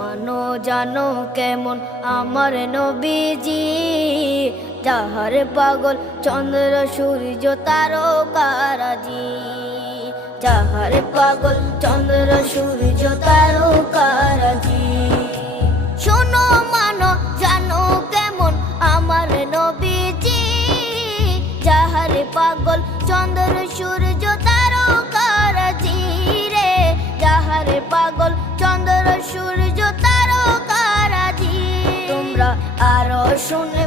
মানো জানো কেমন আমার নবীজি, যাহার পাগল চন্দ্র সূর্য তারকারাজি, যাহার পাগল চন্দ্র সূর্য তারকারাজি। শোনো মানো জানো কেমন আমার নবীজি, যাহার পাগল চন্দ্র সূর্য তারকারাজি রে, যাহার পাগল চন্দ্র সূর্য তারকারাজি। তোমরা আরো শুনে